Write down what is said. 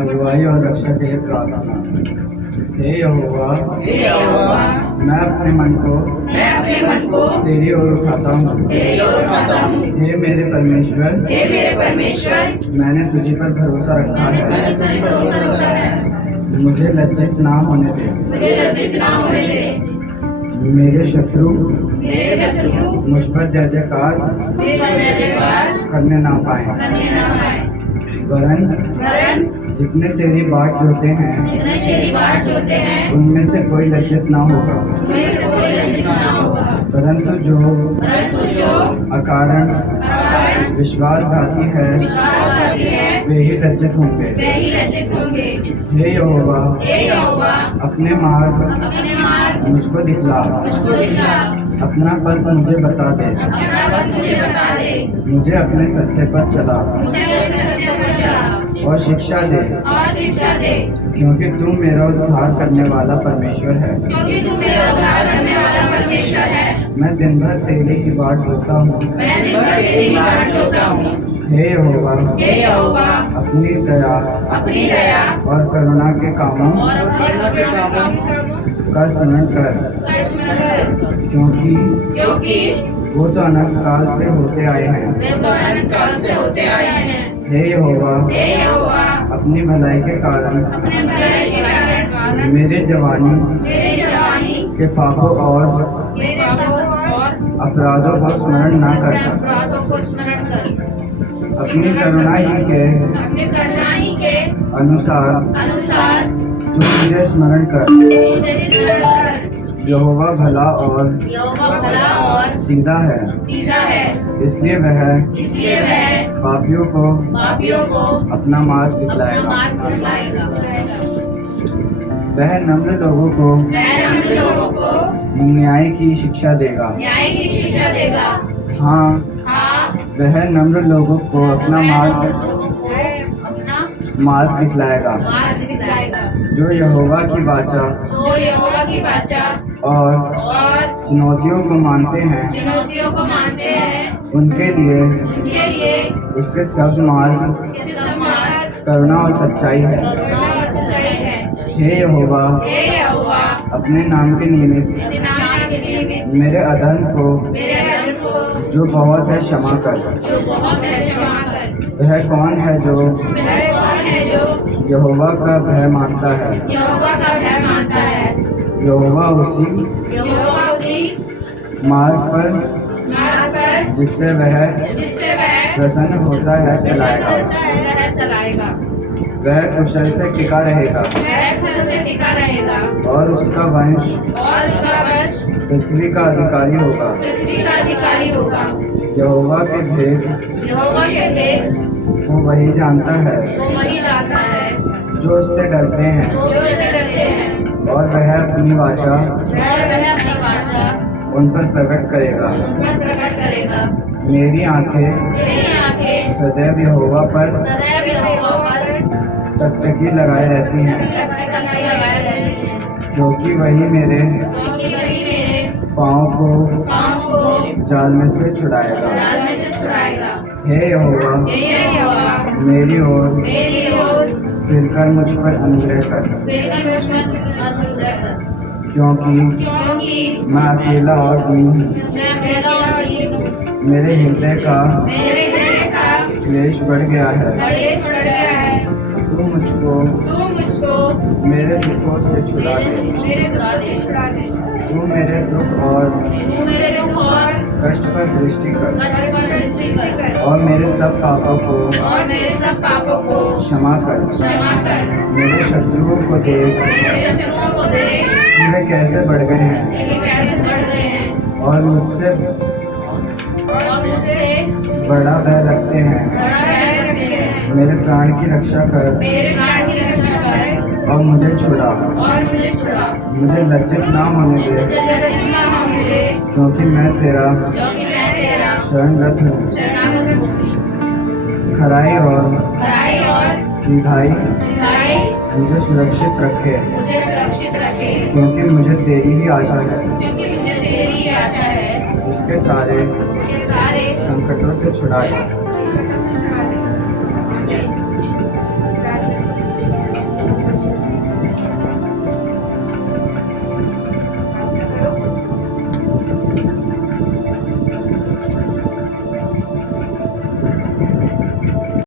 अगुवाई और रक्षा के लिए प्रार्थना। हे यहोवा, मैं अपने मन को तेरी ओर उठाता हूँ। हे मेरे परमेश्वर, मैंने तुझी पर भरोसा रखा है। मुझे लज्जित ना होने दे। मेरे शत्रु मुझ पर जय जयकार करने ना पाए। वरन जितने तेरी बाट जोते हैं उनमें से कोई लज्जित ना होगा। परंतु जो अकारण विश्वासघाती है वे ही लज्जित होंगे। हे यहोवा, अपने मार्ग मुझको दिखला। अपना पद मुझे बता दे। मुझे अपने सत्य पर चला और शिक्षा दे, क्योंकि तू मेरा उद्धार करने वाला परमेश्वर है। मैं दिन भर तेरी ही बाट जोता हूँ। हे यहोवा, अपनी दया और करुणा के कामों का स्मरण कर, क्योंकि वो तो अनंत काल से होते आए हैं। हे यहोवा, अपनी भलाई के कारण मेरे जवानी के पापों और अपराधों को स्मरण न कर। अपनी करुणा ही के अनुसार तू मुझे स्मरण कर। यहोवा भला और सीधा है, इसलिए वह पापियों को अपना मार्ग दिखलाएगा। वह नम्र लोगों को न्याय की शिक्षा देगा। हाँ, वह नम्र लोगों को अपना मार्ग दिखलाएगा। जो यहोवा की वाचा और चुनौतियों को मानते हैं उनके लिए उसके सब मार्ग करुणा और सच्चाई है। हे यहोवा, अपने नाम के निमित्त मेरे अधर्म को जो बहुत है क्षमा कर। वह कौन है जो यहोवा का भय मानता है? यहोवा उसी मार्ग पर जिससे वह प्रसन्न होता है चलाएगा। वह कुशल से टिका रहेगा और उसका वंश पृथ्वी का अधिकारी होगा। यहोवा के भेद वो वही जानता है जो उससे डरते हैं, और वह अपनी वाचा उन पर प्रकट करेगा। मेरी आंखें सदैव यहोवा पर टकटकी लगाए रहती हैं, क्योंकि वही मेरे पाँव को जाल में से छुड़ाएगा। हे यहोवा, मेरी ओर फिरकर मुझ पर अनुग्रह कर, क्योंकि मैं अकेला और दीन हूँ। मेरे हृदय का क्लेश बढ़ गया है। तू मुझको मेरे दुखों से छुड़ा दे। तू मेरे दुख और कष्ट पर दृष्टि कर और मेरे सब पापों को क्षमा कर। मेरे शत्रुओं को देख वे कैसे बढ़ गए हैं और मुझसे बड़ा बैर रखते हैं। मेरे प्राण की रक्षा कर और मुझे छुड़ा। मुझे लज्जित ना होने दे, क्योंकि मैं तेरा शरणगत हूँ। खराई और सीधाई मुझे सुरक्षित रखे, क्योंकि मुझे तेरी ही आशा है। उसके सारे संकटों से छुड़ाए।